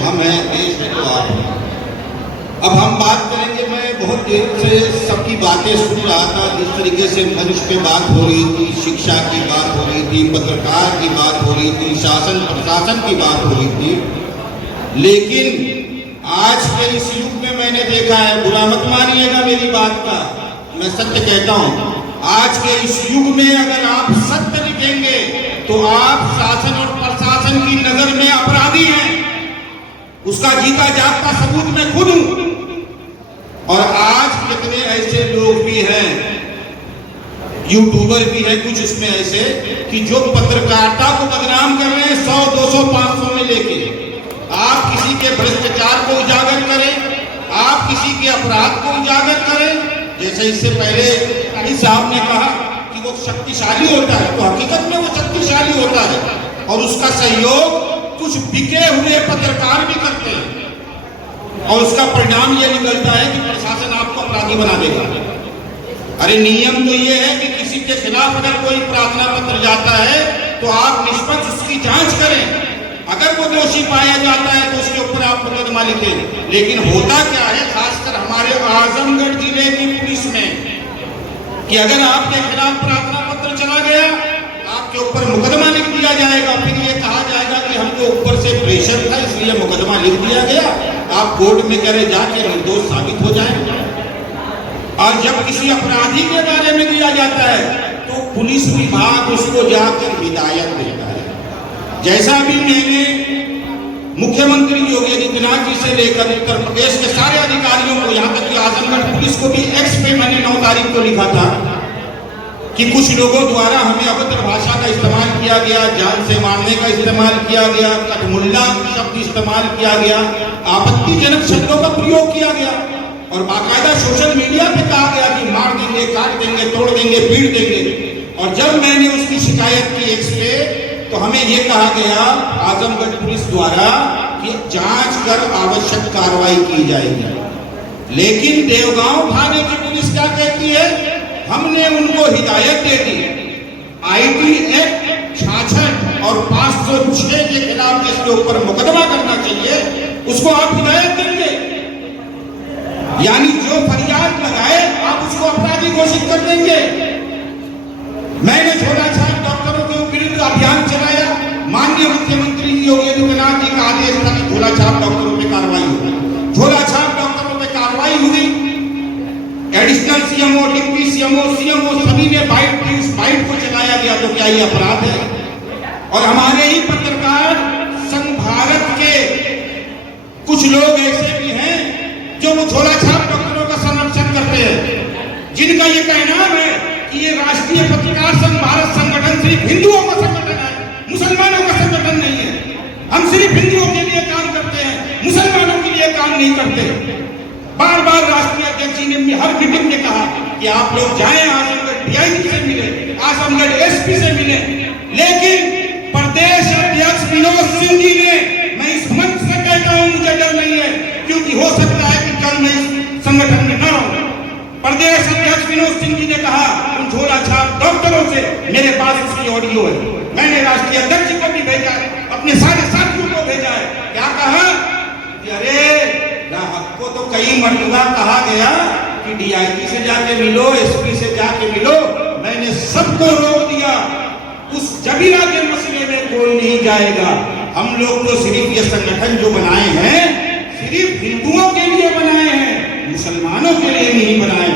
हम हैं, देश है तो आप हैं। अब हम बात करेंगे, मैं बहुत देर से सबकी बातें सुन रहा था, जिस तरीके से मनुष्य पे बात हो रही थी, शिक्षा की बात हो रही थी, पत्रकार की बात हो रही थी, शासन प्रशासन की बात हो रही थी। लेकिन आज के इस युग में मैंने देखा है, बुरा मत मानिएगा मेरी बात का, मैं सत्य कहता हूं, आज के इस युग में अगर आप सत्य लिखेंगे तो आप शासन और प्रशासन की नजर में अपराधी हैं। उसका जीता जागता सबूत मैं खुद हूं। और आज कितने ऐसे लोग भी हैं, यूट्यूबर भी हैं कुछ इसमें ऐसे, कि जो पत्रकारिता को बदनाम कर रहे हैं 100, 200, 500 में लेके। आप किसी के भ्रष्टाचार को उजागर करें, आप किसी के अपराध को उजागर करें, जैसे इससे पहले अली साहब ने कहा कि वो शक्तिशाली होता है, तो हकीकत में वो शक्तिशाली होता है और उसका सहयोग कुछ बिके हुए पत्रकार भी करते हैं और उसका परिणाम ये निकलता है कि प्रशासन आपको अपराधी बना देगा। अरे नियम तो ये है कि किसी के खिलाफ अगर कोई प्रार्थना पत्र जाता है तो आप निष्पक्ष उसकी जांच करें, अगर वो दोषी पाया जाता है तो उसके ऊपर आप मुकदमा लिखें। लेकिन होता क्या है, खासकर हमारे आजमगढ़ जिले की पुलिस में, कि अगर आपके खिलाफ प्रार्थना पत्र चला गया, आपके ऊपर मुकदमा लिख दिया जाएगा, फिर ये कहा जाएगा कि हमको ऊपर से प्रेशर था इसलिए मुकदमा लिख दिया गया, आप कोर्ट में करे जाके निर्दोष साबित हो जाए। और जब किसी अपराधी के बारे में दिया जाता है तो पुलिस विभाग उसको जाकर हिदायत देता है। जैसा भी मैंने मुख्यमंत्री योगी आदित्यनाथ जी से लेकर उत्तर प्रदेश के सारे अधिकारियों को, यहाँ तक कि आजमगढ़ पुलिस को भी एक्स पे मैंने 9 तारीख को लिखा था कि कुछ लोगों द्वारा हमें अभद्र भाषा का इस्तेमाल किया गया, जान से मारने का इस्तेमाल किया गया, कठमुल्ला शब्द इस्तेमाल किया गया, आपत्तिजनक शब्दों का प्रयोग किया गया और बाकायदा सोशल मीडिया पे कहा गया कि मार देंगे, काट देंगे, तोड़ देंगे, पीट देंगे। और जब मैंने उसकी शिकायत की एक्स पे, तो हमें यह कहा गया आजमगढ़ पुलिस द्वारा कि जांच कर आवश्यक कार्रवाई की जाएगी। लेकिन देवगांव थाने की पुलिस क्या कहती है, हमने उनको हिदायत दे दी, आईटी एक्ट 66 और 506 के खिलाफ जिसके ऊपर मुकदमा करना चाहिए उसको आप हिदायत देंगे, यानी जो फरियाद लगाए आप उसको अपराधी घोषित कर देंगे। मैंने झोला छाप डॉक्टरों के विरुद्ध अभियान चलाया, माननीय मुख्यमंत्री योगी आदित्यनाथ जी का आदेश था कि झोला छाप डॉक्टरों पे कार्रवाई होगी, झोला छाप डॉक्टरों पे कार्रवाई हुई। Additional CMO, deputy CMO, CMO सभी ने बाइट की, उस बाइट को चलाया गया, तो क्या ये अपराध है? और हमारे ही पत्रकार संघ भारत के कुछ लोग ऐसे भी हैं जो वो झोला छाप डॉक्टरों का संरक्षण करते हैं, जिनका ये कहना है कि ये राष्ट्रीय पत्रकार संघ भारत संगठन सिर्फ हिंदुओं का संगठन है, मुसलमानों का संगठन नहीं है। हम सिर्फ हिंदुओं के लिए काम करते हैं, मुसलमानों के लिए काम नहीं करते। बार बार राष्ट्रीय अध्यक्ष जी ने हर मीटिंग में कहा कि आप लोग जाएं, आजमगढ़ डीआईजी से मिले, आजमगढ़ एसपी से मिले, लेकिन प्रदेश अध्यक्ष विनोद सिंह जी ने, मैं इस मंच से कहता हूं मुझे डर नहीं है, क्योंकि हो सकता है कि कल मैं इस संगठन में न रहूं। प्रदेश अध्यक्ष विनोद सिंह जी ने कहा उन झोला छाप डॉक्टरों से, मेरे पास इसकी ऑडियो है, मैंने राष्ट्रीय अध्यक्ष को भी भेजा है, अपने सारे साथियों को भेजा है। क्या कहा कि अरे आपको तो कई मरतबा कहा गया कि डीआईजी से जाके मिलो, एसपी से जाके मिलो, मैंने सबको रोक दिया, उस जबीरा के मसले में कोई नहीं जाएगा। हम लोग तो सिर्फ ये संगठन जो बनाए हैं सिर्फ हिंदुओं के लिए बनाए हैं, मुसलमानों के लिए नहीं बनाए।